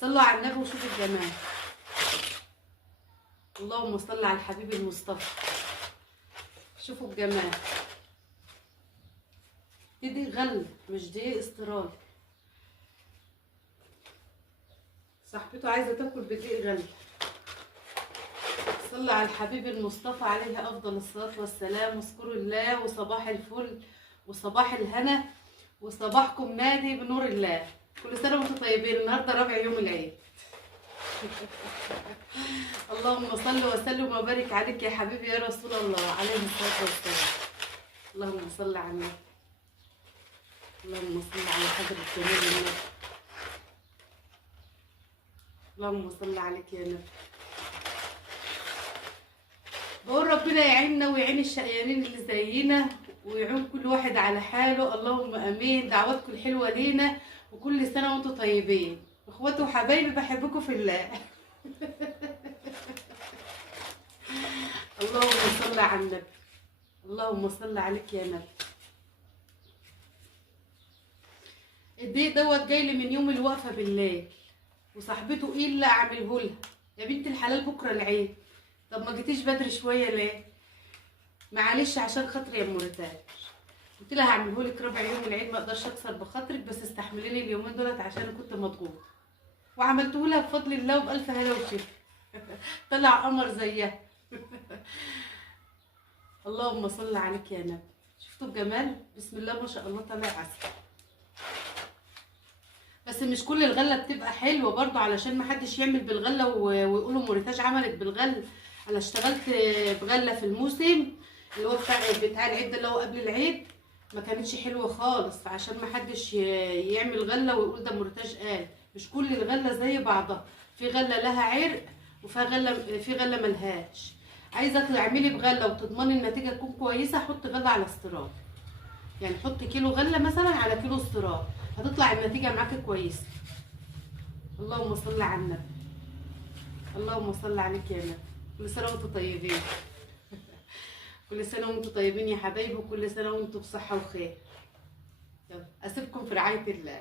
صلوا على النبي وشوفوا الجمال. اللهم صل على الحبيب المصطفى. شوفوا الجمال. دي غل مش دي استيراد. صاحبته عايزه تاكل بدقيق غل. صلى على الحبيب المصطفى عليه افضل الصلاه والسلام. واذكروا الله وصباح الفل وصباح الهنا وصباحكم نادي بنور الله. كل سنه وانتم طيبين. النهارده رابع يوم العيد. اللهم صل وسلم وبارك عليك يا حبيبي يا رسول الله عليه الصلاه والسلام. اللهم صل على النبي. اللهم صل على حضرة جمال النبي. اللهم صل عليك يا نبي. بقول ربنا يعيننا ويعين الشقيانين اللي زينا ويعين كل واحد على حاله. اللهم امين. دعواتكم الحلوه لينا وكل سنه وانتم طيبين. اخواتي وحبايبي بحبكم في الله. اللهم صل على النبي. اللهم صل عليك يا نبي. الدقيق دوت جاي لي من يوم الوقفه بالليل وصاحبته ايه اللي اعمله لها. يا بنت الحلال بكره العيد. طب ما جيتيش بدري شويه ليه؟ معلش عشان خاطري يا ام ريتاج. قلت لها هعمله لك ربع يوم العيد، ما اقدرش اكسر بخاطرك، بس استحمليني اليومين دولت عشان كنت مضغوطه. وعملته لها بفضل الله وبالف هلا وشفا. طلع قمر زيها. اللهم صل عليك يا نبي. شفتوا الجمال؟ بسم الله ما شاء الله طالع عسل. بس مش كل الغله بتبقى حلوه برضو، علشان ما حدش يعمل بالغله ويقولوا موريتاج عملت بالغله. انا اشتغلت بغله في الموسم اللي هو بتاع العيد اللي هو قبل العيد، ما كانتش حلوه خالص، عشان ما حدش يعمل غله ويقول ده موريتاج قال. مش كل الغله زي بعضها، في غله لها عرق وفي غله ملهاش. عايزه تعملي بغله وتضمني النتيجه تكون كويسه، حط غله على استيراد. يعني حط كيلو غله مثلا على كيلو استيراد، هتطلع النتيجه معاكي كويسه. اللهم صل على النبي. اللهم صل عليك يا نبي. كل سنه وانتم طيبين. كل سنه وانتم طيبين يا حبايبي، وكل سنه وانتم بصحه وخير. يلا اسيبكم في رعايه الله.